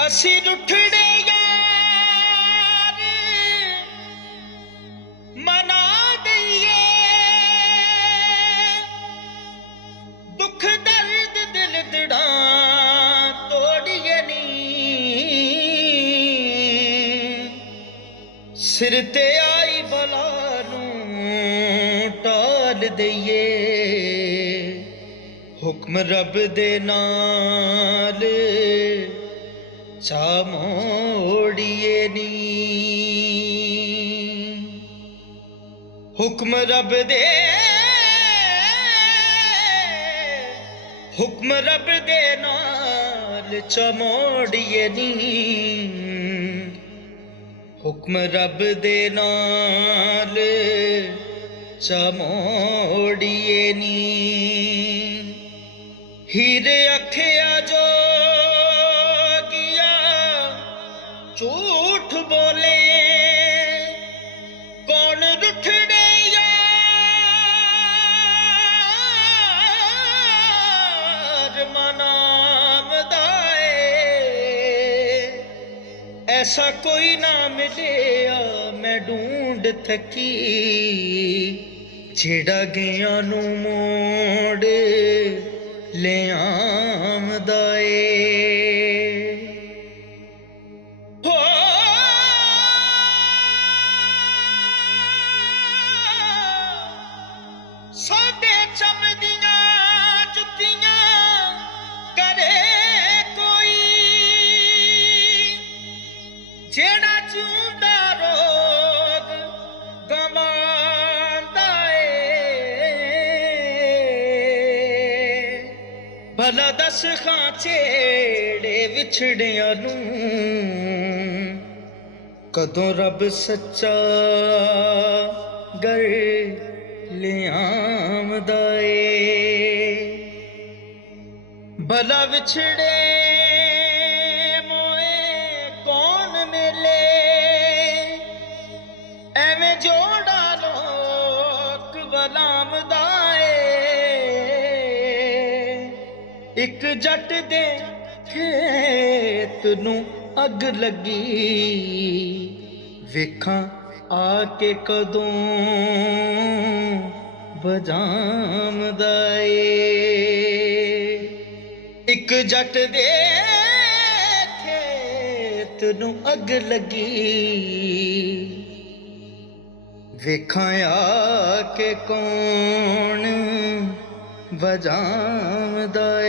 असी रुठड़े यार मना दईए, दुख दर्द दिल दड़ा तोड़िए नी, सिर ते आई बला नूं टाल दईए, हुक्म रब दे नाल चा मोड़िए नी। हुक्म रब दे नाल चा मोड़िए नी, हुक्म रब दे नाल चा मोड़िए नी। हीरे अखिया जो झूठ बोले, कौन रुठड़े यार मनाम दाए, ऐसा कोई ना मिलिया मैं ढूंढ थकी, जेड़ा गया नू मोड़ ले आमदाए। साडे चमदियां जुत्तियां करे कोई, जेड़ा जिउंदा रोग गवांदा ए, भला दस खां छेड़े विछड़ियां नूं कदों रब सच्चा गर ले आमदा ए। भला विछड़े मोए कौन मिले, एवें जोड़ा लोक वलामदा ए। एक जट दे खेत नूं अग लगी, वेखां आके कदों बजामदा ए। एक जट दे खेत नूं अग लगी, वेखां आके कौन बजामदा ए,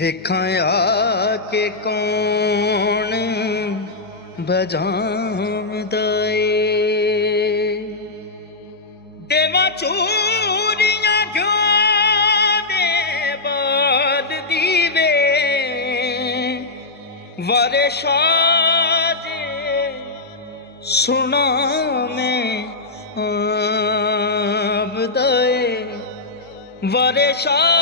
वेखां आके कौन बजामदा ए। देवा चूरियां घ्यो दे बाल दीवे, वारे शाह सुना में आमदा ए, वारे शाह